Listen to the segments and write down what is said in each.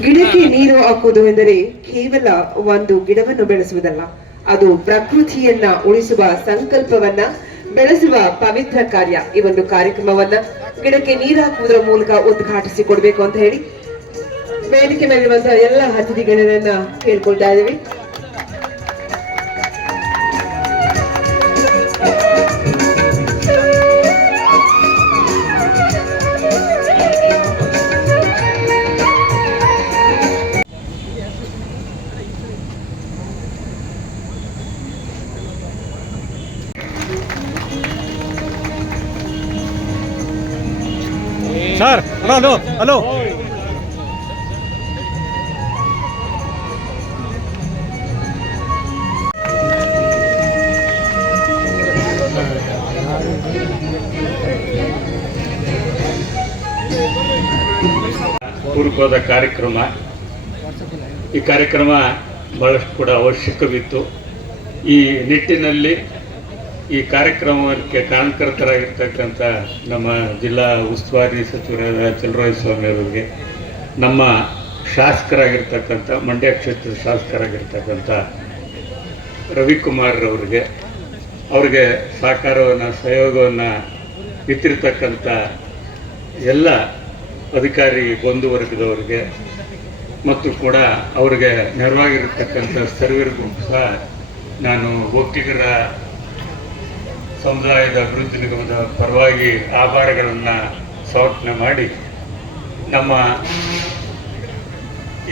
ಗಿಡಕ್ಕೆ ನೀರು ಹಾಕುವುದು ಎಂದರೆ ಕೇವಲ ಒಂದು ಗಿಡವನ್ನು ಬೆಳೆಸುವುದಲ್ಲ, ಅದು ಪ್ರಕೃತಿಯನ್ನ ಉಳಿಸುವ ಸಂಕಲ್ಪವನ್ನ ಬೆಳೆಸುವ ಪವಿತ್ರ ಕಾರ್ಯ. ಈ ಒಂದು ಕಾರ್ಯಕ್ರಮವನ್ನ ಗಿಡಕ್ಕೆ ನೀರು ಹಾಕುವುದರ ಮೂಲಕ ಉದ್ಘಾಟಿಸಿ ಕೊಡ್ಬೇಕು ಅಂತ ಹೇಳಿ ವೇದಿಕೆ ಮೇಲಿರುವಂತಹ ಎಲ್ಲ ಅತಿಥಿಗಳನ್ನ ಕೇಳ್ಕೊಳ್ತಾ ಇದ್ದೀವಿ. ಸರ್ ಹಲೋ ಹಲೋ ಪೂರ್ವಕವಾದ ಕಾರ್ಯಕ್ರಮ. ಈ ಕಾರ್ಯಕ್ರಮ ಬಹಳಷ್ಟು ಕೂಡ ಅವಶ್ಯಕವಿತ್ತು. ಈ ನಿಟ್ಟಿನಲ್ಲಿ ಈ ಕಾರ್ಯಕ್ರಮಕ್ಕೆ ಕಾರಣಕರ್ತರಾಗಿರ್ತಕ್ಕಂಥ ನಮ್ಮ ಜಿಲ್ಲಾ ಉಸ್ತುವಾರಿ ಸಚಿವರಾದ ಚಲುವರಾಯಸ್ವಾಮಿ ಅವರಿಗೆ, ನಮ್ಮ ಶಾಸಕರಾಗಿರ್ತಕ್ಕಂಥ ಮಂಡ್ಯ ಕ್ಷೇತ್ರದ ಶಾಸಕರಾಗಿರ್ತಕ್ಕಂಥ ರವಿಕುಮಾರ್ ಅವ್ರಿಗೆ ಸಹಕಾರವನ್ನು ಸಹಯೋಗವನ್ನು ಇತ್ತಿರ್ತಕ್ಕಂಥ ಎಲ್ಲ ಅಧಿಕಾರಿ ಬಂಧು ವರ್ಗದವರಿಗೆ ಮತ್ತು ಕೂಡ ಅವರಿಗೆ ನೆರವಾಗಿರತಕ್ಕಂಥ ಸರ್ವರಿಗೂ ಸಹ ನಾನು ಒಕ್ಕಲಿಗರ ಸಮುದಾಯದ ಅಭಿವೃದ್ಧಿ ನಿಗಮದ ಪರವಾಗಿ ಆಭಾರಗಳನ್ನು ಸಮರ್ಪಣೆ ಮಾಡಿ ನಮ್ಮ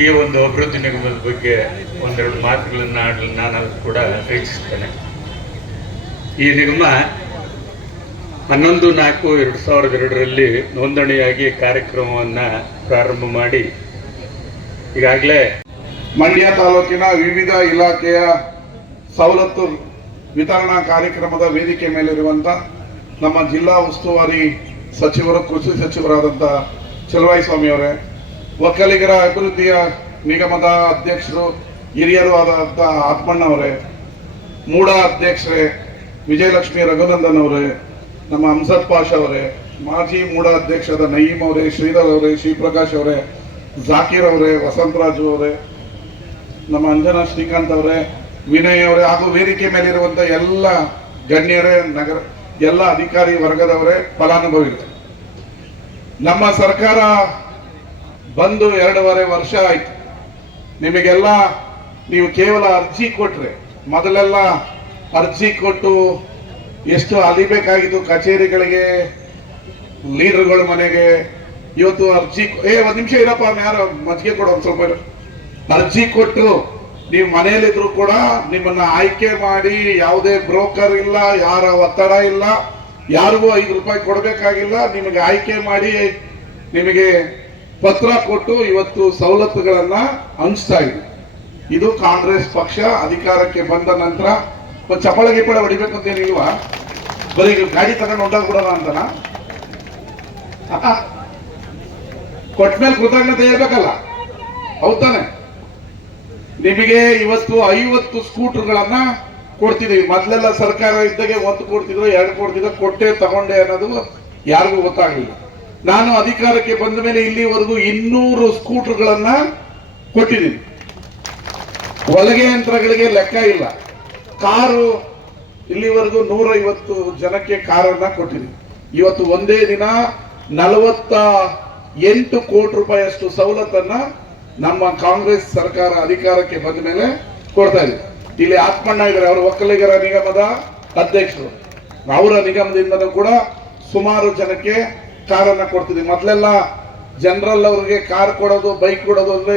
ಈ ಒಂದು ಅಭಿವೃದ್ಧಿ ನಿಗಮದ ಬಗ್ಗೆ ಒಂದೆರಡು ಮಾತುಗಳನ್ನು ಆಡಲು ನಾನು ಕೂಡ ಇಚ್ಛಿಸ್ತೇನೆ. ಈ ನಿಗಮ 11/4/2002 ನೋಂದಣಿಯಾಗಿ ಕಾರ್ಯಕ್ರಮವನ್ನು ಪ್ರಾರಂಭ ಮಾಡಿ ಈಗಾಗಲೇ ಮಂಡ್ಯ ತಾಲೂಕಿನ ವಿವಿಧ ಇಲಾಖೆಯ ಸವಲತ್ತು ವಿತರಣಾ ಕಾರ್ಯಕ್ರಮದ ವೇದಿಕೆ ಮೇಲಿರುವಂಥ ನಮ್ಮ ಜಿಲ್ಲಾ ಉಸ್ತುವಾರಿ ಸಚಿವರು, ಕೃಷಿ ಸಚಿವರಾದಂಥ ಚಲುವರಾಯಸ್ವಾಮಿ ಅವರೇ, ಒಕ್ಕಲಿಗರ ಅಭಿವೃದ್ಧಿಯ ನಿಗಮದ ಅಧ್ಯಕ್ಷರು ಹಿರಿಯರು ಆದಂಥ ಆತ್ಮಣ್ಣವರೇ, ಮೂಡ ಅಧ್ಯಕ್ಷರೇ ವಿಜಯಲಕ್ಷ್ಮಿ ರಘುನಂದನ್ ಅವರೇ, ನಮ್ಮ ಹಂಸದ್ ಪಾಷ್ ಅವರೇ, ಮಾಜಿ ಮೂಡ ಅಧ್ಯಕ್ಷರಾದ ನಯೀಮ್ ಅವರೇ, ಶ್ರೀಧರ್ ಅವರೇ, ಶ್ರೀಪ್ರಕಾಶ್ ಅವರೇ, ಜಾಕೀರ್ ಅವರೇ, ವಸಂತರಾಜು ಅವರೇ, ನಮ್ಮ ಅಂಜನಾ ಶ್ರೀಕಾಂತ್ ಅವರೇ, ವಿನಯ್ ಅವರೇ ಹಾಗೂ ವೇದಿಕೆ ಮೇಲಿರುವಂಥ ಎಲ್ಲ ಗಣ್ಯರೇ, ನಗರ ಎಲ್ಲ ಅಧಿಕಾರಿ ವರ್ಗದವರೇ, ಫಲಾನುಭವಿಗಳು. ನಮ್ಮ ಸರ್ಕಾರ ಬಂದು 2.5 ವರ್ಷ ಆಯ್ತು. ನಿಮಗೆಲ್ಲ ನೀವು ಕೇವಲ ಅರ್ಜಿ ಕೊಟ್ರೆ, ಮೊದಲೆಲ್ಲ ಅರ್ಜಿ ಕೊಟ್ಟು ಎಷ್ಟು ಅಲಿಬೇಕಾಗಿತ್ತು ಕಚೇರಿಗಳಿಗೆ, ಲೀಡರ್ಗಳ ಮನೆಗೆ. ಇವತ್ತು ಅರ್ಜಿ ಒಂದು ನಿಮಿಷ ಇರಪ್ಪ, ಯಾರು ಮಜ್ಜಿಗೆ ಕೊಡೋ ಒಂದು ಸ್ವಲ್ಪ ಅರ್ಜಿ ಕೊಟ್ಟು ನೀವು ಮನೆಯಲ್ಲಿದ್ರು ಕೂಡ ನಿಮ್ಮನ್ನ ಆಯ್ಕೆ ಮಾಡಿ, ಯಾವುದೇ ಬ್ರೋಕರ್ ಇಲ್ಲ, ಯಾರ ಒತ್ತಡ ಇಲ್ಲ, ಯಾರಿಗೂ 5 ರೂಪಾಯಿ ಕೊಡಬೇಕಾಗಿಲ್ಲ, ನಿಮಗೆ ಆಯ್ಕೆ ಮಾಡಿ ನಿಮಗೆ ಪತ್ರ ಕೊಟ್ಟು ಇವತ್ತು ಸವಲತ್ತುಗಳನ್ನ ಹಂಚ್ತಾ ಇದೆ. ಇದು ಕಾಂಗ್ರೆಸ್ ಪಕ್ಷ ಅಧಿಕಾರಕ್ಕೆ ಬಂದ ನಂತರ ಚಪಳ ಗಿಪಳ ಹೊಡಿಬೇಕು ಅಂತೇನಿಲ್ವಾ, ಬರೀ ಗಾಡಿ ತಗೊಂಡು ಹೊಂಟಾಗ್ಬಿಡೋಣ ಅಂತನಾ? ಕೊಟ್ಮೇಲೆ ಕೃತಜ್ಞತೆ ಹೇಳ್ಬೇಕಲ್ಲ, ಹೌದಾನೆ? ನಿಮಗೆ ಇವತ್ತು 50 ಸ್ಕೂಟರ್ಗಳನ್ನ ಕೊಡ್ತಿದ್ದೀವಿ. ಮೊದಲೆಲ್ಲ ಸರ್ಕಾರ ಇದ್ದಾಗೆ 1 ಕೊಡ್ತಿದ್ರು, 2 ಕೊಡ್ತಿದ್ರು, ಕೊಟ್ಟೆ ತಗೊಂಡೆ ಅನ್ನೋದು ಯಾರಿಗೂ ಗೊತ್ತಾಗಲಿಲ್ಲ. ನಾನು ಅಧಿಕಾರಕ್ಕೆ ಬಂದ ಮೇಲೆ ಇಲ್ಲಿವರೆಗೂ 200 ಸ್ಕೂಟರ್ಗಳನ್ನ ಕೊಟ್ಟಿದ್ದೀನಿ. ಹೊಲಿಗೆ ಯಂತ್ರಗಳಿಗೆ ಲೆಕ್ಕ ಇಲ್ಲ. ಕಾರು ಇಲ್ಲಿವರೆಗೂ 150 ಜನಕ್ಕೆ ಕಾರನ್ನ ಕೊಟ್ಟಿದ್ದೀನಿ. ಇವತ್ತು ಒಂದೇ ದಿನ 48 ಕೋಟಿ ರೂಪಾಯಿಯಷ್ಟು ಸವಲತ್ತನ್ನ ನಮ್ಮ ಕಾಂಗ್ರೆಸ್ ಸರ್ಕಾರ ಅಧಿಕಾರಕ್ಕೆ ಬಂದ ಮೇಲೆ ಕೊಡ್ತಾ ಇದೆ. ಇಲ್ಲಿ ಆತ್ಮಣ್ಣ ಇದ್ದಾರೆ, ಅವರು ಒಕ್ಕಲಿಗರ ನಿಗಮದ ಅಧ್ಯಕ್ಷರು. ಅವರ ನಿಗಮದಿಂದನೂ ಕೂಡ ಸುಮಾರು ಜನಕ್ಕೆ ಕಾರನ್ನ ಕೊಡ್ತಿದ್ವಿ. ಮೊದಲೆಲ್ಲ ಜನರಲ್ ಅವ್ರಿಗೆ ಕಾರ್ ಕೊಡೋದು, ಬೈಕ್ ಕೊಡೋದು ಅಂದ್ರೆ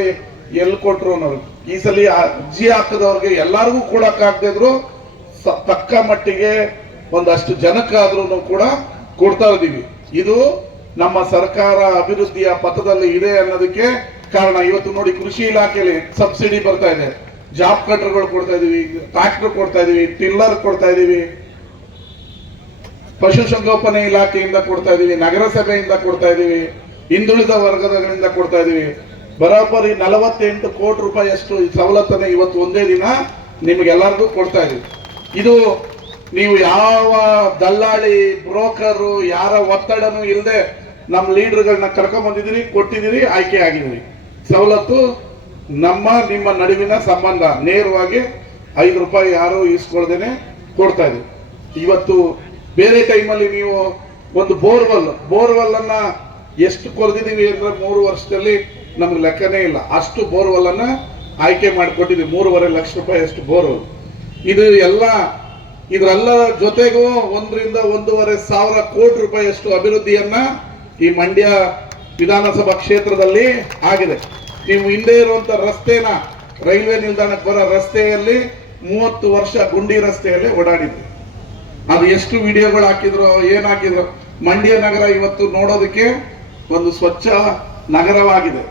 ಎಲ್ಲಿ ಕೊಟ್ರು ಅನ್ನೋರು. ಈ ಸಲ ಅರ್ಜಿ ಹಾಕದವ್ರಿಗೆ ಎಲ್ಲರಿಗೂ ಕೊಡಕ್ಕಾಗದೇ ಇದ್ರು ತಕ್ಕ ಮಟ್ಟಿಗೆ ಒಂದಷ್ಟು ಜನಕ್ಕಾದ್ರೂ ಕೂಡ ಕೊಡ್ತಾ ಇದ್ದೀವಿ. ಇದು ನಮ್ಮ ಸರ್ಕಾರ ಅಭಿವೃದ್ಧಿಯ ಪಥದಲ್ಲಿ ಇದೆ ಅನ್ನೋದಕ್ಕೆ ಕಾರಣ. ಇವತ್ತು ನೋಡಿ, ಕೃಷಿ ಇಲಾಖೆಯಲ್ಲಿ ಸಬ್ಸಿಡಿ ಬರ್ತಾ ಇದೆ, ಜಾಬ್ ಕಟರ್ಗಳು ಕೊಡ್ತಾ ಇದೀವಿ, ಟ್ರಾಕ್ಟರ್ ಕೊಡ್ತಾ ಇದೀವಿ, ಟಿಲ್ಲರ್ ಕೊಡ್ತಾ ಇದೀವಿ, ಪಶುಸಂಗೋಪನೆ ಇಲಾಖೆಯಿಂದ ಕೊಡ್ತಾ ಇದೀವಿ, ನಗರಸಭೆಯಿಂದ ಕೊಡ್ತಾ ಇದೀವಿ, ಹಿಂದುಳಿದ ವರ್ಗದಗಳಿಂದ ಕೊಡ್ತಾ ಇದೀವಿ. ಬರೋಬ್ಬರಿ 48 ಕೋಟಿ ರೂಪಾಯಿಯಷ್ಟು ಸವಲತ್ತನ್ನ ಇವತ್ತು ಒಂದೇ ದಿನ ನಿಮ್ಗೆಲ್ಲರಿಗೂ ಕೊಡ್ತಾ ಇದೀವಿ. ಇದು ನೀವು ಯಾವ ದಲ್ಲಾಳಿ, ಬ್ರೋಕರು, ಯಾರ ಒತ್ತಡನೂ ಇಲ್ಲದೆ ನಮ್ಮ ಲೀಡರ್ಗಳನ್ನ ಕರ್ಕೊಂಡ್ ಬಂದಿದ್ದೀರಿ, ಕೊಟ್ಟಿದ್ದೀರಿ, ಆಯ್ಕೆ ಆಗಿದ್ದೀರಿ. ಸವಲತ್ತು ನಿಮ್ಮ ನಡುವಿನ ಸಂಬಂಧ ನೇರವಾಗಿ 5 ರೂಪಾಯಿ ಯಾರು ಇಸ್ಕೊಳ್ದೇನೆ ಕೊಡ್ತಾ ಇದ್ದೀವಿ. ಇವತ್ತು ಬೇರೆ ಟೈಮಲ್ಲಿ ನೀವು ಒಂದು ಬೋರ್ವೆಲ್ ಅನ್ನ ಎಷ್ಟು ಕೊರೆದಿದ್ದೀವಿ ಅಂದ್ರೆ 3 ವರ್ಷದಲ್ಲಿ ನಮ್ಗೆ ಲೆಕ್ಕನೇ ಇಲ್ಲ. ಅಷ್ಟು ಬೋರ್ವೆಲ್ ಅನ್ನ ಆಯ್ಕೆ ಮಾಡಿಕೊಟ್ಟಿದ್ದೀವಿ. 3.5 ಲಕ್ಷ ರೂಪಾಯಿ ಅಷ್ಟು ಬೋರ್ವೆಲ್. ಇದರೆಲ್ಲ ಜೊತೆಗೂ 1 ರಿಂದ 1.5 ಸಾವಿರ ಕೋಟಿ ರೂಪಾಯಿ ಅಷ್ಟು ಅಭಿವೃದ್ಧಿಯನ್ನ ಈ ಮಂಡ್ಯ ವಿಧಾನಸಭಾ ಕ್ಷೇತ್ರದಲ್ಲಿ ಆಗಿದೆ. ನೀವು ಹಿಂದೆ ಇರುವಂತ ರಸ್ತೆನ ರೈಲ್ವೆ ನಿಲ್ದಾಣಕ್ಕೆ ಬರೋ ರಸ್ತೆಯಲ್ಲಿ 30 ವರ್ಷ ಗುಂಡಿ ರಸ್ತೆಯಲ್ಲಿ ಓಡಾಡಿದ್ವಿ. ಅದು ಎಷ್ಟು ವಿಡಿಯೋಗಳು ಹಾಕಿದ್ರು, ಏನ್ ಹಾಕಿದ್ರು. ಮಂಡ್ಯ ನಗರ ಇವತ್ತು ನೋಡೋದಕ್ಕೆ ಒಂದು ಸ್ವಚ್ಛ ನಗರವಾಗಿದೆ.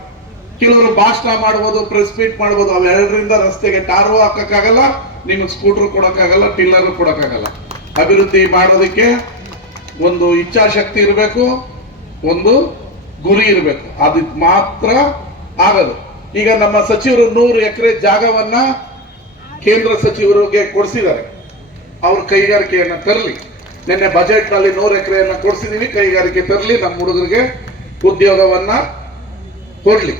ಕೆಲವರು ಭಾಷಣ ಮಾಡ್ಬೋದು, ಪ್ರೆಸ್ ಮೀಟ್ ಮಾಡ್ಬೋದು. ಅವೆರಡರಿಂದ ರಸ್ತೆಗೆ ಟಾರು ಹಾಕಕ್ಕಾಗಲ್ಲ, ನಿಮಗೆ ಸ್ಕೂಟರ್ ಕೊಡಕ್ಕಾಗಲ್ಲ, ಟಿಲ್ಲರ್ ಕೊಡಕ್ಕಾಗಲ್ಲ. ಅಭಿವೃದ್ಧಿ ಮಾಡೋದಕ್ಕೆ ಒಂದು ಇಚ್ಛಾಶಕ್ತಿ ಇರಬೇಕು, ಒಂದು ಗುರಿ ಇರಬೇಕು. ಅದು ಮಾತ್ರ ಆಗದು. ಈಗ ನಮ್ಮ ಸಚಿವರು 100 ಎಕರೆ ಜಾಗವನ್ನ ಕೇಂದ್ರ ಸಚಿವರಿಗೆ ಕೊಡಿಸಿದ್ದಾರೆ. ಅವ್ರ ಕೈಗಾರಿಕೆಯನ್ನ ತರಲಿ. ನಿನ್ನೆ ಬಜೆಟ್ ನಲ್ಲಿ 100 ಎಕರೆಯನ್ನ ಕೊಡಿಸಿದೀವಿ. ಕೈಗಾರಿಕೆ ತರಲಿ, ನಮ್ಮ ಹುಡುಗರಿಗೆ ಉದ್ಯೋಗವನ್ನ ಕೊಡ್ಲಿ.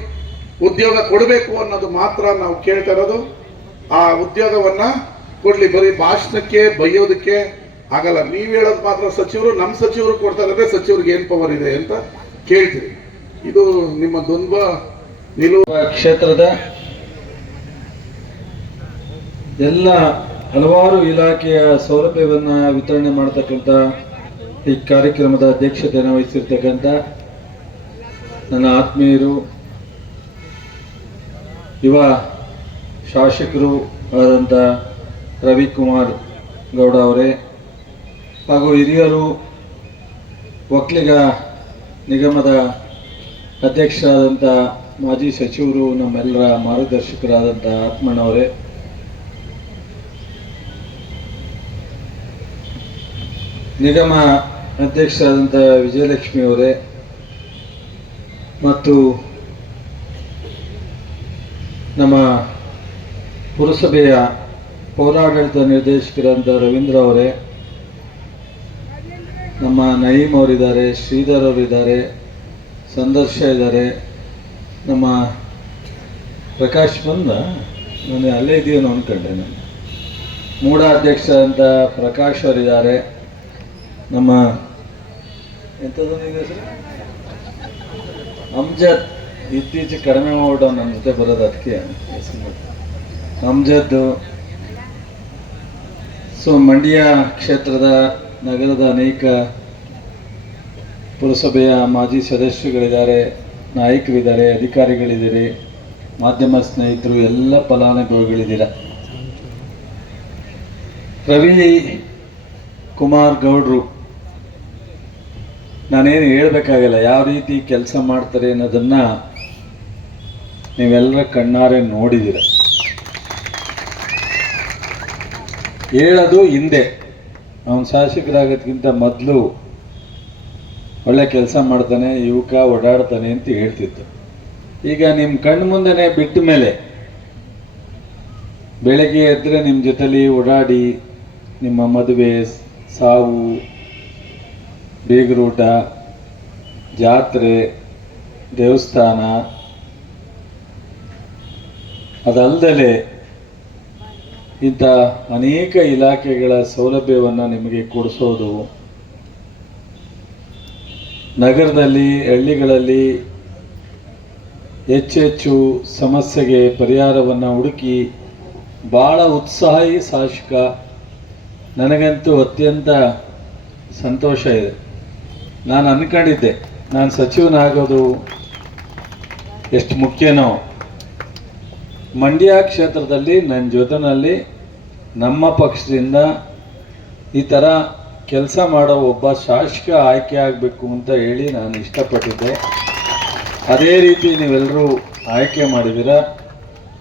ಉದ್ಯೋಗ ಕೊಡಬೇಕು ಅನ್ನೋದು ಮಾತ್ರ ನಾವು ಕೇಳ್ತಾ ಇರೋದು. ಆ ಉದ್ಯೋಗವನ್ನ ಕೊಡ್ಲಿ. ಬರೀ ಭಾಷಣಕ್ಕೆ ಬೈಯೋದಕ್ಕೆ ಆಗಲ್ಲ. ನೀವ್ ಹೇಳೋದು ಮಾತ್ರ ಸಚಿವರು, ನಮ್ಮ ಸಚಿವರು ಕೊಡ್ತಾ ಇರೋದೇ ಸಚಿವರಿಗೆ ಏನ್ ಪವರ್ ಇದೆ ಅಂತ ಕೇಳ್ತೀರಿ. ಇದು ನಿಮ್ಮ ದ್ವಂದ್ವ ನಿಲುವು. ಕ್ಷೇತ್ರದ ಎಲ್ಲ ಹಲವಾರು ಇಲಾಖೆಯ ಸೌಲಭ್ಯವನ್ನ ವಿತರಣೆ ಮಾಡತಕ್ಕಂಥ ಈ ಕಾರ್ಯಕ್ರಮದ ಅಧ್ಯಕ್ಷತೆಯನ್ನು ವಹಿಸಿರ್ತಕ್ಕಂಥ ನನ್ನ ಆತ್ಮೀಯರು, ಯುವ ಶಾಸಕರು ಆದಂಥ ರವಿಕುಮಾರ್ ಗೌಡ ಅವರೇ ಹಾಗೂ ಹಿರಿಯರು, ಒಕ್ಕಲಿಗ ನಿಗಮದ ಅಧ್ಯಕ್ಷರಾದಂಥ ಮಾಜಿ ಸಚಿವರು, ನಮ್ಮೆಲ್ಲರ ಮಾರ್ಗದರ್ಶಕರಾದಂಥ ಆತ್ಮಣ್ಣವರೇ, ನಿಗಮ ಅಧ್ಯಕ್ಷರಾದಂಥ ವಿಜಯಲಕ್ಷ್ಮಿ ಅವರೇ ಮತ್ತು ನಮ್ಮ ಪುರಸಭೆಯ ಪೌರಾಡಳಿತ ನಿರ್ದೇಶಕರಾದಂಥ ರವೀಂದ್ರ ಅವರೇ, ನಮ್ಮ ನಯೀಮ್ ಅವರಿದ್ದಾರೆ, ಶ್ರೀಧರ್ ಅವರಿದ್ದಾರೆ, ಸಂದರ್ಶ ಇದ್ದಾರೆ, ನಮ್ಮ ಪ್ರಕಾಶ್ ಬಂದ, ನಾನು ಅಲ್ಲೇ ಇದೆಯೋ ಅಂದ್ಕೊಂಡೆ. ನಾನು ಮೂಡ ಅಧ್ಯಕ್ಷ ಅಂತ ಪ್ರಕಾಶ್ ಅವರಿದ್ದಾರೆ. ನಮ್ಮ ಎಂಥದ್ದು ಹೆಸರು ಅಮ್ಜದ್, ಇತ್ತೀಚೆಗೆ ಕಡಿಮೆ ಮಾಡ್ಬಿಟ್ಟು ನಮ್ಮ ಜೊತೆ ಬರೋದು, ಅದಕ್ಕೆ ಅಮ್ಜದ್. ಸೊ ಮಂಡ್ಯ ಕ್ಷೇತ್ರದ ನಗರದ ಅನೇಕ ಪುರಸಭೆಯ ಮಾಜಿ ಸದಸ್ಯರುಗಳಿದ್ದಾರೆ, ನಾಯಕರಿದ್ದಾರೆ, ಅಧಿಕಾರಿಗಳಿದ್ದಾರೆ, ಮಾಧ್ಯಮ ಸ್ನೇಹಿತರು, ಎಲ್ಲ ಫಲಾನುಭವಿಗಳಿದ್ದೀರ. ರವಿ ಕುಮಾರ್ ಗೌಡ್ರು ನಾನೇನು ಹೇಳಬೇಕಾಗಿಲ್ಲ. ಯಾವ ರೀತಿ ಕೆಲಸ ಮಾಡ್ತಾರೆ ಅನ್ನೋದನ್ನು ನೀವೆಲ್ಲರ ಕಣ್ಣಾರೆ ನೋಡಿದ್ದೀರ. ಹೇಳೋದು ಹಿಂದೆ, ಅವನು ಶಾಸಕರಾಗೋದಕ್ಕಿಂತ ಮೊದಲು ಒಳ್ಳೆ ಕೆಲಸ ಮಾಡ್ತಾನೆ, ಯುವಕ ಓಡಾಡ್ತಾನೆ ಅಂತ ಹೇಳ್ತಿತ್ತು. ಈಗ ನಿಮ್ಮ ಕಣ್ಣು ಮುಂದೆನೇ ಬಿಟ್ಟ ಮೇಲೆ ಬೆಳಗ್ಗೆ ಎದ್ದರೆ ನಿಮ್ಮ ಜೊತೆಲಿ ಓಡಾಡಿ ನಿಮ್ಮ ಮದುವೆ, ಸಾವು, ಬೀಗರೂಟ, ಜಾತ್ರೆ, ದೇವಸ್ಥಾನ, ಅದಲ್ಲದೆ ಇಂಥ ಅನೇಕ ಇಲಾಖೆಗಳ ಸೌಲಭ್ಯವನ್ನು ನಿಮಗೆ ಕೊಡಿಸೋದು, ನಗರದಲ್ಲಿ ಹಳ್ಳಿಗಳಲ್ಲಿ ಹೆಚ್ಚೆಚ್ಚು ಸಮಸ್ಯೆಗೆ ಪರಿಹಾರವನ್ನು ಹುಡುಕಿ ಭಾಳ ಉತ್ಸಾಹಿ ಶಾಸಕ. ನನಗಂತೂ ಅತ್ಯಂತ ಸಂತೋಷ ಇದೆ. ನಾನು ಅಂದ್ಕೊಂಡಿದ್ದೆ ನಾನು ಸಚಿವನಾಗೋದು ಎಷ್ಟು ಮುಖ್ಯನೋ. ಮಂಡ್ಯ ಕ್ಷೇತ್ರದಲ್ಲಿ ನನ್ನ ಜೊತೆಯಲ್ಲಿ ನಮ್ಮ ಪಕ್ಷದಿಂದ ಈ ಥರ ಕೆಲಸ ಮಾಡೋ ಒಬ್ಬ ಶಾಸಕ ಆಯ್ಕೆ ಆಗಬೇಕು ಅಂತ ಹೇಳಿ ನಾನು ಇಷ್ಟಪಟ್ಟಿದ್ದೆ. ಅದೇ ರೀತಿ ನೀವೆಲ್ಲರೂ ಆಯ್ಕೆ ಮಾಡಿದ್ದೀರ.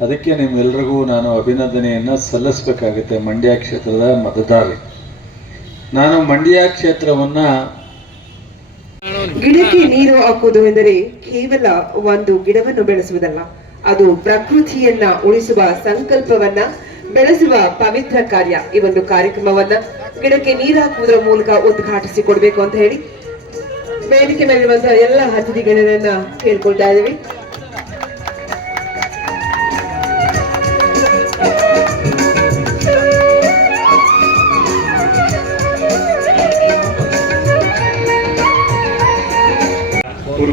ಅದಕ್ಕೆ ನಿಮ್ಮೆಲ್ರಿಗೂ ನಾನು ಅಭಿನಂದನೆಯನ್ನು ಸಲ್ಲಿಸಬೇಕಾಗುತ್ತೆ. ಮಂಡ್ಯ ಕ್ಷೇತ್ರದ ಮತದಾರರಿಗೆ ನಾನು ಮಂಡ್ಯ ಕ್ಷೇತ್ರವನ್ನು ಗಿಡಕ್ಕೆ ನೀರು ಹಾಕುವುದು ಎಂದರೆ ಕೇವಲ ಒಂದು ಗಿಡವನ್ನು ಬೆಳೆಸುವುದಲ್ಲ, ಅದು ಪ್ರಕೃತಿಯನ್ನ ಉಳಿಸುವ ಸಂಕಲ್ಪವನ್ನ ಬೆಳೆಸುವ ಪವಿತ್ರ ಕಾರ್ಯ. ಈ ಒಂದು ಕಾರ್ಯಕ್ರಮವನ್ನ ಗಿಡಕ್ಕೆ ನೀರು ಹಾಕುವುದರ ಮೂಲಕ ಉದ್ಘಾಟಿಸಿಕೊಡ್ಬೇಕು ಅಂತ ಹೇಳಿ ವೇದಿಕೆ ಮೇಲಿರುವಂತಹ ಎಲ್ಲ ಅತಿಥಿಗಳನ್ನ ಕೇಳ್ಕೊಳ್ತಾ ಇದ್ದೀವಿ.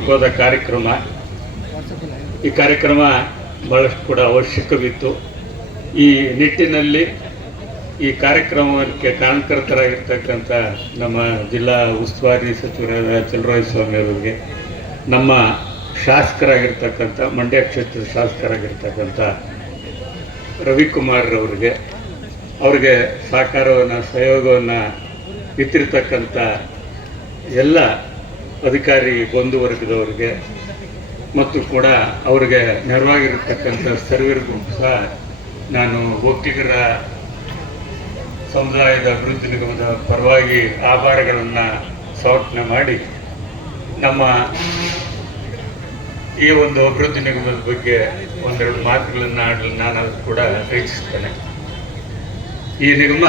ಮಹತ್ವದ ಕಾರ್ಯಕ್ರಮ. ಈ ಕಾರ್ಯಕ್ರಮ ಬಹಳಷ್ಟು ಕೂಡ ಅವಶ್ಯಕವಿತ್ತು. ಈ ನಿಟ್ಟಿನಲ್ಲಿ ಈ ಕಾರ್ಯಕ್ರಮಕ್ಕೆ ಕಾರಣಕರ್ತರಾಗಿರ್ತಕ್ಕಂಥ ನಮ್ಮ ಜಿಲ್ಲಾ ಉಸ್ತುವಾರಿ ಸಚಿವರಾದ ಚಲುವರಾಯಸ್ವಾಮಿ ಅವರಿಗೆ, ನಮ್ಮ ಶಾಸಕರಾಗಿರ್ತಕ್ಕಂಥ ಮಂಡ್ಯ ಕ್ಷೇತ್ರದ ಶಾಸಕರಾಗಿರ್ತಕ್ಕಂಥ ರವಿಕುಮಾರ್ ಅವ್ರಿಗೆ ಸಹಕಾರವನ್ನು ಸಹಯೋಗವನ್ನು ಇತ್ತಿರ್ತಕ್ಕಂಥ ಎಲ್ಲ ಅಧಿಕಾರಿ ಬಂಧು ವರ್ಗದವರಿಗೆ ಮತ್ತು ಕೂಡ ಅವರಿಗೆ ನೆರವಾಗಿರತಕ್ಕಂಥ ಸರ್ವರಿಗೂ ಸಹ ನಾನು ಒಕ್ಕಲಿಗರ ಸಮುದಾಯದ ಅಭಿವೃದ್ಧಿ ನಿಗಮದ ಪರವಾಗಿ ಆಭಾರಗಳನ್ನು ಸಮರ್ಪಣೆ ಮಾಡಿ ನಮ್ಮ ಈ ಒಂದು ಅಭಿವೃದ್ಧಿ ನಿಗಮದ ಬಗ್ಗೆ ಒಂದೆರಡು ಮಾತುಗಳನ್ನು ಆಡಲು ನಾನು ಕೂಡ ಇಚ್ಛಿಸ್ತೇನೆ. ಈ ನಿಗಮ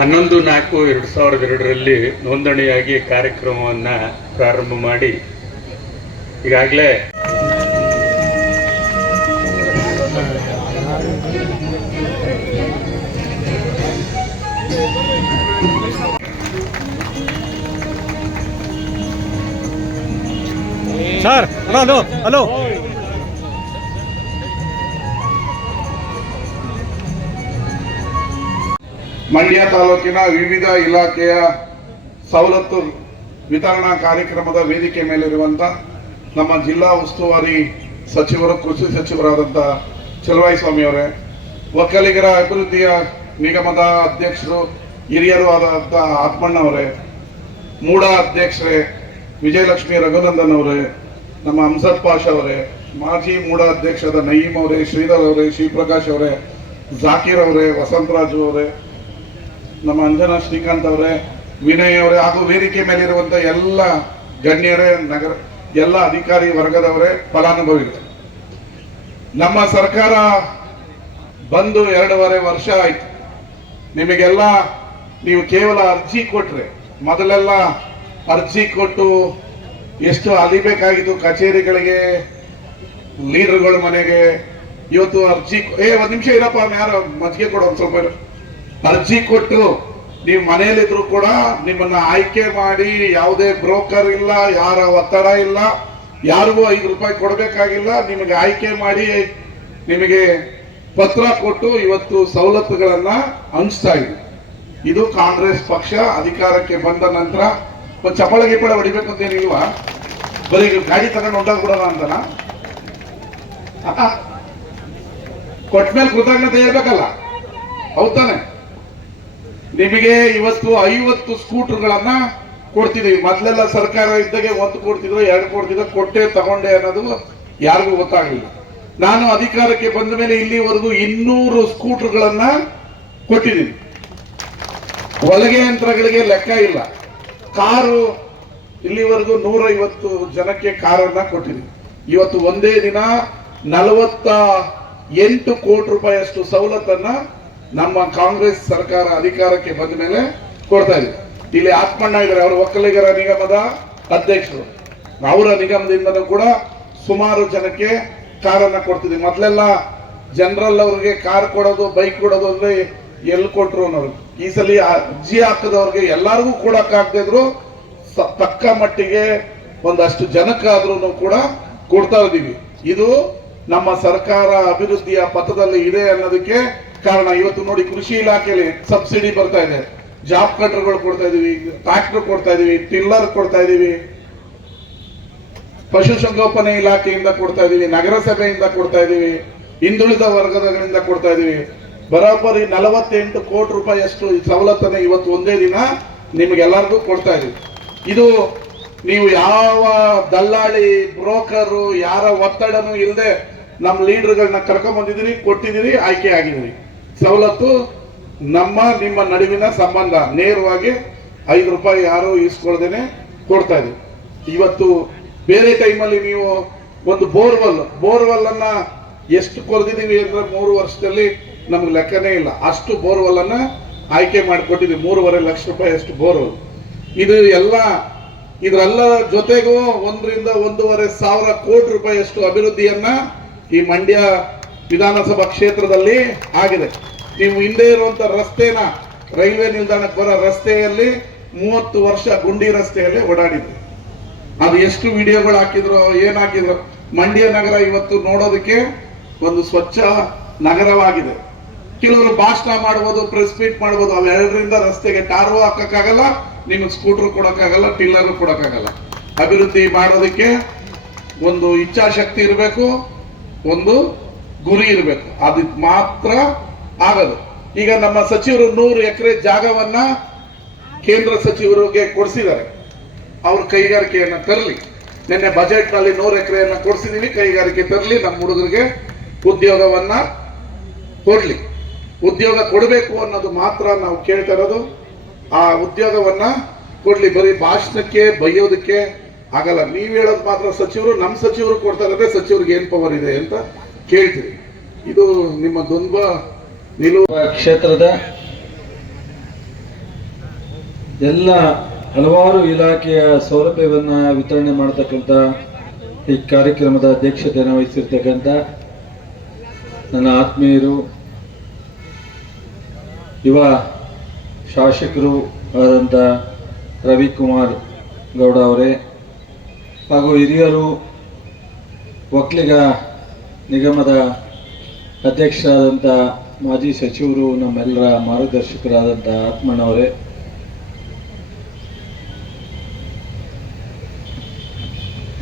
11/4/2002 ನೋಂದಣಿಯಾಗಿ ಕಾರ್ಯಕ್ರಮವನ್ನು ಪ್ರಾರಂಭ ಮಾಡಿ ಈಗಾಗಲೇ ಸರ್ ಹಲೋ ಹಲೋ ಮಂಡ್ಯ ತಾಲೂಕಿನ ವಿವಿಧ ಇಲಾಖೆಯ ಸವಲತ್ತು ವಿತರಣಾ ಕಾರ್ಯಕ್ರಮದ ವೇದಿಕೆ ಮೇಲಿರುವಂತ ನಮ್ಮ ಜಿಲ್ಲಾ ಉಸ್ತುವಾರಿ ಸಚಿವರು, ಕೃಷಿ ಸಚಿವರಾದಂಥ ಚಲುವರಾಯಸ್ವಾಮಿ ಅವರೇ, ಒಕ್ಕಲಿಗರ ಅಭಿವೃದ್ಧಿಯ ನಿಗಮದ ಅಧ್ಯಕ್ಷರು ಹಿರಿಯರು ಆದಂಥ ಆತ್ಮಣ್ಣವರೇ, ಮೂಡ ಅಧ್ಯಕ್ಷರೇ ವಿಜಯಲಕ್ಷ್ಮಿ ರಘುನಂದನ್ ಅವರೇ, ನಮ್ಮ ಹಂಸದ್ ಪಾಷಾ ಅವರೇ, ಮಾಜಿ ಮೂಡ ಅಧ್ಯಕ್ಷರಾದ ನಯೀಂ ಅವರೇ, ಶ್ರೀಧರ್ ಅವರೇ, ಶ್ರೀಪ್ರಕಾಶ್ ಅವರೇ, ಜಾಕೀರ್ ಅವರೇ, ವಸಂತರಾಜು ಅವರೇ, ನಮ್ಮ ಅಂಜನಾ ಶ್ರೀಕಾಂತ್ ಅವರೇ, ವಿನಯ್ ಅವರೇ ಹಾಗೂ ವೇದಿಕೆ ಮೇಲಿರುವಂತ ಎಲ್ಲ ಗಣ್ಯರೇ, ನಗರ ಎಲ್ಲ ಅಧಿಕಾರಿ ವರ್ಗದವರೇ, ಫಲಾನುಭವಿಗಳು. ನಮ್ಮ ಸರ್ಕಾರ ಬಂದು 2.5 ವರ್ಷ ಆಯ್ತು. ನಿಮಗೆಲ್ಲ ನೀವು ಕೇವಲ ಅರ್ಜಿ ಕೊಟ್ರೆ, ಮೊದಲೆಲ್ಲ ಅರ್ಜಿ ಕೊಟ್ಟು ಎಷ್ಟು ಅಲಿಬೇಕಾಗಿತ್ತು ಕಚೇರಿಗಳಿಗೆ, ಲೀಡರ್ಗಳ ಮನೆಗೆ. ಇವತ್ತು ಅರ್ಜಿ ಒಂದ್ ನಿಮಿಷ ಇರಪ್ಪ, ಯಾರು ಮಜ್ಜಿಗೆ ಕೊಡೋ ಒಂದ್ ಸ್ವಲ್ಪ ಅರ್ಜಿ ಕೊಟ್ಟು ನೀವು ಮನೆಯಲ್ಲಿದ್ರು ಕೂಡ ನಿಮ್ಮನ್ನ ಆಯ್ಕೆ ಮಾಡಿ, ಯಾವುದೇ ಬ್ರೋಕರ್ ಇಲ್ಲ, ಯಾರ ಒತ್ತಡ ಇಲ್ಲ, ಯಾರಿಗೂ 5 ರೂಪಾಯಿ ಕೊಡಬೇಕಾಗಿಲ್ಲ, ನಿಮಗೆ ಆಯ್ಕೆ ಮಾಡಿ ನಿಮಗೆ ಪತ್ರ ಕೊಟ್ಟು ಇವತ್ತು ಸವಲತ್ತುಗಳನ್ನ ಹಂಚ್ತಾ ಇದೆ. ಇದು ಕಾಂಗ್ರೆಸ್ ಪಕ್ಷ ಅಧಿಕಾರಕ್ಕೆ ಬಂದ ನಂತರ ಒಂದು ಚಪಳ ಗಿಪಳ ಹೊಡಿಬೇಕು ಅಂತೇನಿಲ್ವಾ, ಬರೀ ಗಾಡಿ ತಗೊಂಡು ಹೊಂಟಾಗ್ಬಿಡೋಣ ಅಂತನಾ? ಕೊಟ್ಮೇಲೆ ಕೃತಜ್ಞತೆ ಹೇಳ್ಬೇಕಲ್ಲ, ಹೌದಾನೆ? ನಿಮಗೆ ಇವತ್ತು 50 ಸ್ಕೂಟರ್ಗಳನ್ನ ಕೊಡ್ತಿದೀವಿ. ಮೊದಲೆಲ್ಲ ಸರ್ಕಾರ ಇದ್ದಾಗೆ 1 ಕೊಡ್ತಿದ್ರು, 2 ಕೊಡ್ತಿದ್ರು, ಕೊಟ್ಟೆ ತಗೊಂಡೆ ಅನ್ನೋದು ಯಾರಿಗೂ ಗೊತ್ತಾಗಲಿಲ್ಲ. ನಾನು ಅಧಿಕಾರಕ್ಕೆ ಬಂದ ಮೇಲೆ ಇಲ್ಲಿವರೆಗೂ 200 ಸ್ಕೂಟರ್ಗಳನ್ನ ಕೊಟ್ಟಿದ್ದೀನಿ. ಹೊಲಿಗೆ ಯಂತ್ರಗಳಿಗೆ ಲೆಕ್ಕ ಇಲ್ಲ. ಕಾರು ಇಲ್ಲಿವರೆಗೂ 150 ಜನಕ್ಕೆ ಕಾರನ್ನ ಕೊಟ್ಟಿದ್ದೀನಿ. ಇವತ್ತು ಒಂದೇ ದಿನ 48 ಕೋಟಿ ರೂಪಾಯಿಯಷ್ಟು ಸವಲತ್ತನ್ನ ನಮ್ಮ ಕಾಂಗ್ರೆಸ್ ಸರ್ಕಾರ ಅಧಿಕಾರಕ್ಕೆ ಬಂದ ಮೇಲೆ ಕೊಡ್ತಾ ಇದೆ. ಇಲ್ಲಿ ಆತ್ಮಣ್ಣ ಇದ್ದಾರೆ, ಅವರು ಒಕ್ಕಲಿಗರ ನಿಗಮದ ಅಧ್ಯಕ್ಷರು. ಅವರ ನಿಗಮದಿಂದನೂ ಕೂಡ ಸುಮಾರು ಜನಕ್ಕೆ ಕಾರನ್ನ ಕೊಡ್ತಿದ್ವಿ. ಮೊದಲೆಲ್ಲ ಜನರಲ್ ಅವ್ರಿಗೆ ಕಾರ್ ಕೊಡೋದು, ಬೈಕ್ ಕೊಡೋದು ಅಂದ್ರೆ ಎಲ್ಲಿ ಕೊಟ್ರು ಅನ್ನೋರು. ಈ ಸಲ ಅರ್ಜಿ ಹಾಕದವ್ರಿಗೆ ಎಲ್ಲರಿಗೂ ಕೊಡಕ್ಕಾಗದೇ ಇದ್ರು ತಕ್ಕ ಮಟ್ಟಿಗೆ ಒಂದಷ್ಟು ಜನಕ್ಕಾದ್ರೂ ಕೂಡ ಕೊಡ್ತಾ ಇದ್ದೀವಿ. ಇದು ನಮ್ಮ ಸರ್ಕಾರ ಅಭಿವೃದ್ಧಿಯ ಪಥದಲ್ಲಿ ಇದೆ ಅನ್ನೋದಕ್ಕೆ ಕಾರಣ. ಇವತ್ತು ನೋಡಿ, ಕೃಷಿ ಇಲಾಖೆಯಲ್ಲಿ ಸಬ್ಸಿಡಿ ಬರ್ತಾ ಇದೆ, ಜಾಬ್ ಕಟರ್ಗಳು ಕೊಡ್ತಾ ಇದೀವಿ, ಟ್ರಾಕ್ಟರ್ ಕೊಡ್ತಾ ಇದೀವಿ, ಟಿಲ್ಲರ್ ಕೊಡ್ತಾ ಇದೀವಿ, ಪಶುಸಂಗೋಪನೆ ಇಲಾಖೆಯಿಂದ ಕೊಡ್ತಾ ಇದೀವಿ, ನಗರಸಭೆಯಿಂದ ಕೊಡ್ತಾ ಇದೀವಿ, ಹಿಂದುಳಿದ ವರ್ಗದಗಳಿಂದ ಕೊಡ್ತಾ ಇದೀವಿ. ಬರೋಬ್ಬರಿ 48 ಕೋಟಿ ರೂಪಾಯಿಯಷ್ಟು ಸವಲತ್ತನ್ನ ಇವತ್ತು ಒಂದೇ ದಿನ ನಿಮ್ಗೆಲ್ಲರಿಗೂ ಕೊಡ್ತಾ ಇದೀವಿ. ಇದು ನೀವು ಯಾವ ದಲ್ಲಾಳಿ, ಬ್ರೋಕರು, ಯಾರ ಒತ್ತಡನೂ ಇಲ್ಲದೆ ನಮ್ಮ ಲೀಡರ್ಗಳನ್ನ ಕರ್ಕೊಂಡ್ ಬಂದಿದ್ದೀರಿ, ಕೊಟ್ಟಿದ್ದೀರಿ, ಆಯ್ಕೆ ಆಗಿದ್ದೀರಿ. ಸವಲತ್ತು ನಿಮ್ಮ ನಡುವಿನ ಸಂಬಂಧ, ನೇರವಾಗಿ 5 ರೂಪಾಯಿ ಯಾರು ಇಸ್ಕೊಳ್ದೇನೆ ಕೊಡ್ತಾ ಇದೀವಿ. ಇವತ್ತು ಬೇರೆ ಟೈಮಲ್ಲಿ ನೀವು ಒಂದು ಬೋರ್ವೆಲ್ ಅನ್ನ ಎಷ್ಟು ಕೊರೆದಿದ್ದೀವಿ ಅಂದ್ರೆ 3 ವರ್ಷದಲ್ಲಿ ನಮ್ಗೆ ಲೆಕ್ಕನೇ ಇಲ್ಲ. ಅಷ್ಟು ಬೋರ್ವೆಲ್ ಅನ್ನ ಆಯ್ಕೆ ಮಾಡಿಕೊಟ್ಟಿದ್ದೀವಿ. 3.5 ಲಕ್ಷ ರೂಪಾಯಿ ಅಷ್ಟು ಬೋರ್ವೆಲ್. ಇದರೆಲ್ಲ ಜೊತೆಗೂ 1 ರಿಂದ 1.5 ಸಾವಿರ ಕೋಟಿ ರೂಪಾಯಿಯಷ್ಟು ಅಭಿವೃದ್ಧಿಯನ್ನ ಈ ಮಂಡ್ಯ ವಿಧಾನಸಭಾ ಕ್ಷೇತ್ರದಲ್ಲಿ ಆಗಿದೆ. ನೀವು ಹಿಂದೆ ಇರುವಂತ ರಸ್ತೆನ, ರೈಲ್ವೆ ನಿಲ್ದಾಣಕ್ಕೆ ಬರೋ ರಸ್ತೆಯಲ್ಲಿ 30 ವರ್ಷ ಗುಂಡಿ ರಸ್ತೆಯಲ್ಲಿ ಓಡಾಡಿದ್ವಿ. ಅದು ಎಷ್ಟು ವಿಡಿಯೋಗಳು ಹಾಕಿದ್ರು ಏನ್ ಹಾಕಿದ್ರು. ಮಂಡ್ಯ ನಗರ ಇವತ್ತು ನೋಡೋದಕ್ಕೆ ಒಂದು ಸ್ವಚ್ಛ ನಗರವಾಗಿದೆ. ಕೆಲವರು ಭಾಷಣ ಮಾಡ್ಬೋದು, ಪ್ರೆಸ್ ಮೀಟ್ ಮಾಡ್ಬೋದು, ಅವೆರಡರಿಂದ ರಸ್ತೆಗೆ ಟಾರು ಹಾಕಕ್ಕಾಗಲ್ಲ, ನಿಮಗೆ ಸ್ಕೂಟರ್ ಕೊಡಕ್ಕಾಗಲ್ಲ, ಟಿಲ್ಲರ್ ಕೊಡಕ್ಕಾಗಲ್ಲ. ಅಭಿವೃದ್ಧಿ ಮಾಡೋದಕ್ಕೆ ಒಂದು ಇಚ್ಛಾಶಕ್ತಿ ಇರಬೇಕು, ಒಂದು ಗುರಿ ಇರಬೇಕು, ಅದು ಮಾತ್ರ ಆಗದು. ಈಗ ನಮ್ಮ ಸಚಿವರು 100 ಎಕರೆ ಜಾಗವನ್ನ ಕೇಂದ್ರ ಸಚಿವರಿಗೆ ಕೊಡಿಸಿದ್ದಾರೆ. ಅವ್ರ ಕೈಗಾರಿಕೆಯನ್ನ ತರಲಿ. ನಿನ್ನೆ ಬಜೆಟ್ ನಲ್ಲಿ 100 ಎಕರೆಯನ್ನ ಕೊಡಿಸಿದೀವಿ, ಕೈಗಾರಿಕೆ ತರಲಿ, ನಮ್ಮ ಹುಡುಗರಿಗೆ ಉದ್ಯೋಗವನ್ನ ಕೊಡ್ಲಿ. ಉದ್ಯೋಗ ಕೊಡಬೇಕು ಅನ್ನೋದು ಮಾತ್ರ ನಾವು ಕೇಳ್ತಾ ಇರೋದು. ಆ ಉದ್ಯೋಗವನ್ನ ಕೊಡ್ಲಿ. ಬರೀ ಭಾಷಣಕ್ಕೆ ಬೈಯೋದಕ್ಕೆ ಆಗಲ್ಲ. ನೀವ್ ಹೇಳೋದು ಮಾತ್ರ ಸಚಿವರು, ನಮ್ಮ ಸಚಿವರು ಕೊಡ್ತಾ ಇರೋದೇ ಸಚಿವರಿಗೆ ಏನ್ ಪವರ್ ಇದೆ ಅಂತ ಕೇಳ್ತೀರಿ. ಇದು ನಿಮ್ಮ ದ್ವಂದ್ವ ನಿಲುವು. ಕ್ಷೇತ್ರದ ಎಲ್ಲ ಹಲವಾರು ಇಲಾಖೆಯ ಸೌಲಭ್ಯವನ್ನ ವಿತರಣೆ ಮಾಡತಕ್ಕಂಥ ಈ ಕಾರ್ಯಕ್ರಮದ ಅಧ್ಯಕ್ಷತೆಯನ್ನು ವಹಿಸಿರ್ತಕ್ಕಂಥ ನನ್ನ ಆತ್ಮೀಯರು, ಯುವ ಶಾಸಕರು ಆದಂಥ ರವಿಕುಮಾರ್ ಗೌಡ ಅವರೇ ಹಾಗೂ ಹಿರಿಯರು, ಒಕ್ಕಲಿಗ ನಿಗಮದ ಅಧ್ಯಕ್ಷರಾದಂಥ ಮಾಜಿ ಸಚಿವರು, ನಮ್ಮೆಲ್ಲರ ಮಾರ್ಗದರ್ಶಕರಾದಂಥ ಆತ್ಮಣ್ಣವರೇ,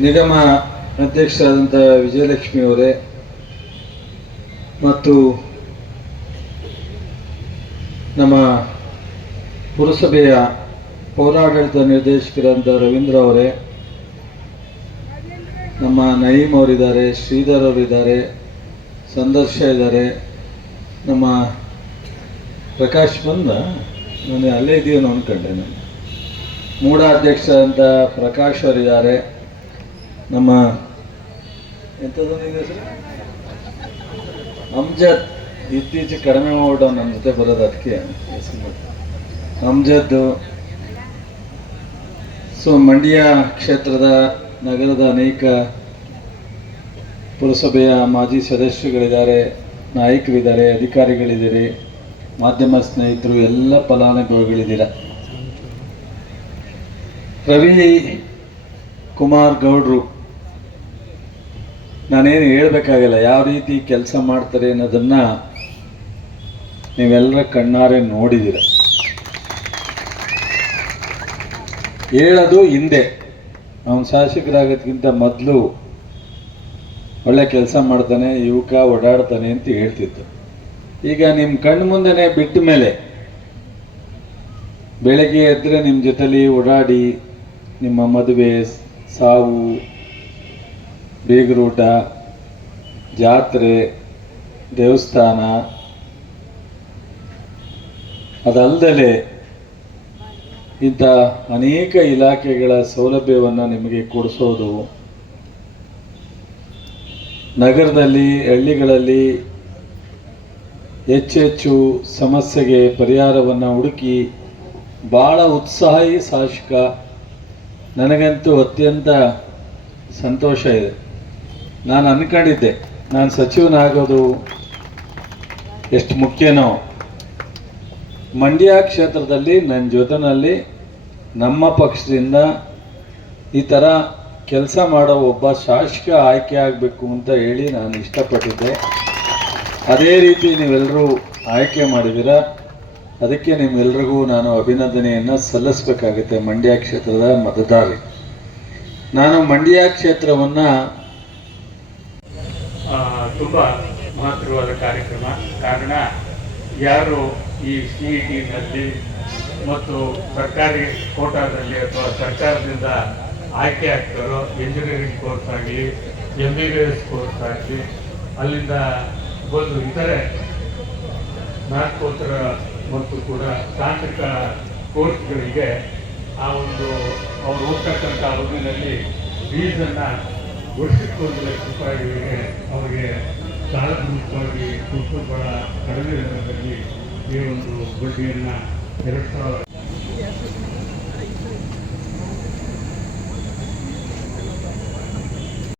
ನಿಗಮ ಅಧ್ಯಕ್ಷರಾದಂಥ ವಿಜಯಲಕ್ಷ್ಮಿ ಅವರೇ ಮತ್ತು ನಮ್ಮ ಪುರಸಭೆಯ ಪೌರಾಡಳಿತ ನಿರ್ದೇಶಕರಾದಂಥ ರವೀಂದ್ರ ಅವರೇ, ನಮ್ಮ ನಯೀಂ ಅವರಿದ್ದಾರೆ, ಶ್ರೀಧರ್ ಅವರಿದ್ದಾರೆ, ಸಂದರ್ಶ ಇದ್ದಾರೆ, ನಮ್ಮ ಪ್ರಕಾಶ್ ಬಂದ, ನಾನು ಅಲ್ಲೇ ಇದೆಯೇನೋ ಅಂದ್ಕೊಂಡೆ. ನಾನು ಮೂಡ ಅಧ್ಯಕ್ಷರಾದಂಥ ಪ್ರಕಾಶ್ ಅವರಿದ್ದಾರೆ, ನಮ್ಮ ಎಂಥದ್ದು ಹೆಸರು ಅಮ್ಜದ್, ಇತ್ತೀಚೆಗೆ ಕಡಿಮೆ ಮಾಡ್ಬಿಟ್ಟು ನನ್ನ ಜೊತೆ ಬರೋದು, ಅದಕ್ಕೆ ಅಮ್ಜದ್. ಸೊ ಮಂಡ್ಯ ಕ್ಷೇತ್ರದ ನಗರದ ಅನೇಕ ಪುರಸಭೆಯ ಮಾಜಿ ಸದಸ್ಯರುಗಳಿದ್ದಾರೆ, ನಾಯಕರಿದ್ದಾರೆ, ಅಧಿಕಾರಿಗಳಿದ್ದಾರೆ, ಮಾಧ್ಯಮ ಸ್ನೇಹಿತರು, ಎಲ್ಲ ಫಲಾನುಭವಿಗಳಿದ್ದೀರ. ರವಿ ಕುಮಾರ್ ಗೌಡ್ರು ನಾನೇನು ಹೇಳಬೇಕಾಗಿಲ್ಲ, ಯಾವ ರೀತಿ ಕೆಲಸ ಮಾಡ್ತಾರೆ ಅನ್ನೋದನ್ನು ನೀವೆಲ್ಲರ ಕಣ್ಣಾರೆ ನೋಡಿದ್ದೀರ. ಹೇಳೋದು ಹಿಂದೆ, ಅವನು ಶಾಸಕರಾಗೋದಕ್ಕಿಂತ ಮೊದಲು ಒಳ್ಳೆ ಕೆಲಸ ಮಾಡ್ತಾನೆ, ಯುವಕ ಓಡಾಡ್ತಾನೆ ಅಂತ ಹೇಳ್ತಿತ್ತು. ಈಗ ನಿಮ್ಮ ಕಣ್ಣು ಮುಂದೆನೆ ಬಿಟ್ಟ ಮೇಲೆ ಬೆಳಗ್ಗೆ ಎದ್ದರೆ ನಿಮ್ಮ ಜೊತೆಲಿ ಓಡಾಡಿ, ನಿಮ್ಮ ಮದುವೆ, ಸಾವು, ಬೀಗರೂಟ, ಜಾತ್ರೆ, ದೇವಸ್ಥಾನ, ಅದಲ್ಲದೆ ಇಂಥ ಅನೇಕ ಇಲಾಖೆಗಳ ಸೌಲಭ್ಯವನ್ನು ನಿಮಗೆ ಕೊಡಿಸೋದು, ನಗರದಲ್ಲಿ ಹಳ್ಳಿಗಳಲ್ಲಿ ಹೆಚ್ಚೆಚ್ಚು ಸಮಸ್ಯೆಗೆ ಪರಿಹಾರವನ್ನು ಹುಡುಕಿ ಭಾಳ ಉತ್ಸಾಹಿ ಶಾಸಕ. ನನಗಂತೂ ಅತ್ಯಂತ ಸಂತೋಷ ಇದೆ. ನಾನು ಅಂದ್ಕೊಂಡಿದ್ದೆ, ನಾನು ಸಚಿವನಾಗೋದು ಎಷ್ಟು ಮುಖ್ಯನೋ, ಮಂಡ್ಯ ಕ್ಷೇತ್ರದಲ್ಲಿ ನನ್ನ ಜೊತೆಯಲ್ಲಿ ನಮ್ಮ ಪಕ್ಷದಿಂದ ಈ ಥರ ಕೆಲಸ ಮಾಡೋ ಒಬ್ಬ ಶಾಸಕ ಆಯ್ಕೆ ಆಗಬೇಕು ಅಂತ ಹೇಳಿ ನಾನು ಇಷ್ಟಪಟ್ಟಿದ್ದೆ. ಅದೇ ರೀತಿ ನೀವೆಲ್ಲರೂ ಆಯ್ಕೆ ಮಾಡಿದ್ದೀರ. ಅದಕ್ಕೆ ನಿಮ್ಮೆಲ್ರಿಗೂ ನಾನು ಅಭಿನಂದನೆಯನ್ನು ಸಲ್ಲಿಸಬೇಕಾಗುತ್ತೆ. ಮಂಡ್ಯ ಕ್ಷೇತ್ರದ ಮತದಾರರು, ನಾನು ಮಂಡ್ಯ ಕ್ಷೇತ್ರವನ್ನು ತುಂಬ ಮಹತ್ತರವಾದ ಕಾರ್ಯಕ್ರಮ. ಕಾರಣ, ಯಾರು ಈ CET-ನಲ್ಲಿ ಮತ್ತು ಸರ್ಕಾರಿ ಕೋಟಾದಲ್ಲಿ ಅಥವಾ ಸರ್ಕಾರದಿಂದ ಆಯ್ಕೆ ಆಗ್ತಾರೋ, ಎಂಜಿನಿಯರಿಂಗ್ ಕೋರ್ಸ್ ಆಗಲಿ, MBBS ಕೋರ್ಸ್ ಆಗಲಿ, ಅಲ್ಲಿಂದ ಬಂದು ಇತರೆ ಸ್ನಾತಕೋತ್ತರ ಮತ್ತು ಕೂಡ ತಾಂತ್ರಿಕ ಕೋರ್ಸ್ಗಳಿಗೆ ಆ ಒಂದು ಅವರು ಹೋಗ್ತಕ್ಕಂಥ ಅವಧಿಯಲ್ಲಿ ಫೀಸನ್ನು ವರ್ಷಕ್ಕೆ 1 ಲಕ್ಷ ರೂಪಾಯಿಗಳಿಗೆ ಅವರಿಗೆ ಸಾಲಭೂತವಾಗಿ ಬಹಳ ಕಡಿಮೆ ದರದಲ್ಲಿ ಈ ಒಂದು ಬಡ್ಡಿಯನ್ನು 2000